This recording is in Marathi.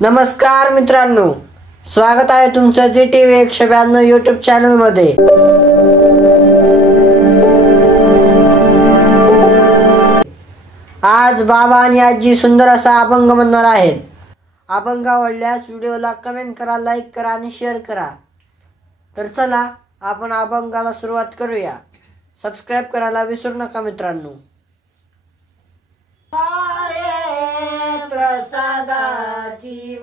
नमस्कार मित्रांनो, स्वागत आहे तुमचं GTV 192 यूट्यूब चॅनलमध्ये। आज बाबा आणि आजी सुंदर असा अभंग म्हणणार आहेत। अभंग आवडल्यास व्हिडिओला कमेंट करा, लाईक करा आणि शेअर करा। तर चला आपण अभंगाला सुरुवात करूया। सबस्क्राइब करायला विसरू नका मित्रांनो। प्रसादाची